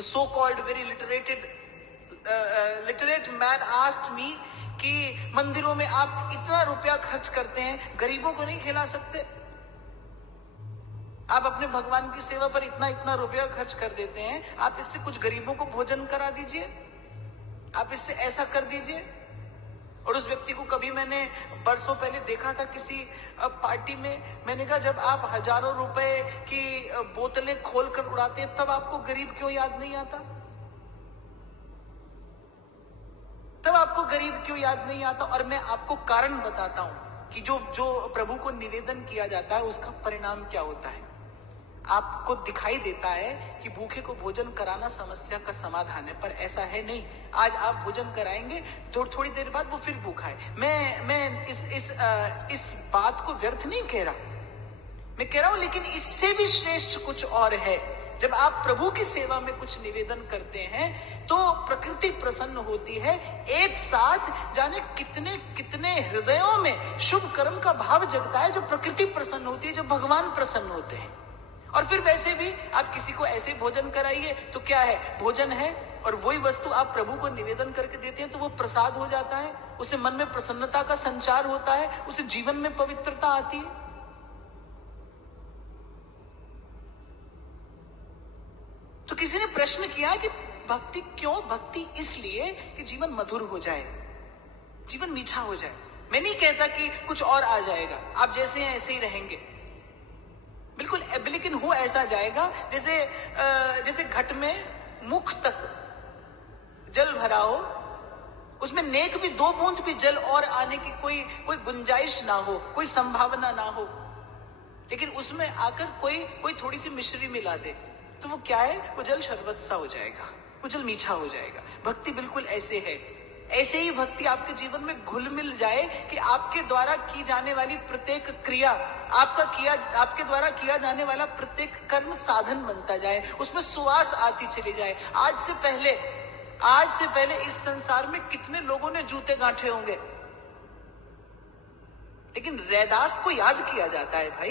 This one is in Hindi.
The so-called very literate man asked me कि मंदिरों में आप इतना रुपया खर्च करते हैं, गरीबों को नहीं खिला सकते? आप अपने भगवान की सेवा पर इतना इतना रुपया खर्च कर देते हैं, आप इससे कुछ गरीबों को भोजन करा दीजिए, आप इससे ऐसा कर दीजिए। और उस व्यक्ति को कभी मैंने बरसों पहले देखा था किसी पार्टी में, मैंने कहा जब आप हजारों रुपए की बोतलें खोलकर उड़ाते हैं तब आपको गरीब क्यों याद नहीं आता? तब आपको गरीब क्यों याद नहीं आता? और मैं आपको कारण बताता हूं कि जो प्रभु को निवेदन किया जाता है उसका परिणाम क्या होता है। आपको दिखाई देता है कि भूखे को भोजन कराना समस्या का समाधान है, पर ऐसा है नहीं। आज आप भोजन कराएंगे तो थोड़ी देर बाद वो फिर भूखा है। मैं इस बात को व्यर्थ नहीं कह रहा, मैं कह रहा हूं लेकिन इससे भी श्रेष्ठ कुछ और है। जब आप प्रभु की सेवा में कुछ निवेदन करते हैं तो प्रकृति प्रसन्न होती है। एक साथ जाने कितने कितने हृदयों में शुभ कर्म का भाव जगता है। जब प्रकृति प्रसन्न होती है, जब भगवान प्रसन्न होते हैं। और फिर वैसे भी आप किसी को ऐसे भोजन कराइए तो क्या है, भोजन है, और वही वस्तु आप प्रभु को निवेदन करके देते हैं तो वो प्रसाद हो जाता है। उसे मन में प्रसन्नता का संचार होता है, उसे जीवन में पवित्रता आती है। तो किसी ने प्रश्न किया कि भक्ति क्यों? भक्ति इसलिए कि जीवन मधुर हो जाए, जीवन मीठा हो जाए। मैं नहीं कहता कि कुछ और आ जाएगा, आप जैसे हैं ऐसे ही रहेंगे, बिल्कुल, लेकिन हो ऐसा जाएगा जैसे घट में मुख तक जल भरा हो, उसमें नेक भी 2 बूंद भी जल और आने की कोई गुंजाइश ना हो, कोई संभावना ना हो, लेकिन उसमें आकर कोई थोड़ी सी मिश्री मिला दे तो वो क्या है, वो जल शरबत सा हो जाएगा, वो जल मीठा हो जाएगा। भक्ति बिल्कुल ऐसे है। ऐसे ही भक्ति आपके जीवन में घुल मिल जाए कि आपके द्वारा की जाने वाली प्रत्येक क्रिया, आपके द्वारा किया जाने वाला प्रत्येक कर्म साधन बनता जाए, उसमें सुवास आती चली जाए। आज से पहले इस संसार में कितने लोगों ने जूते गांठे होंगे, लेकिन रैदास को याद किया जाता है भाई।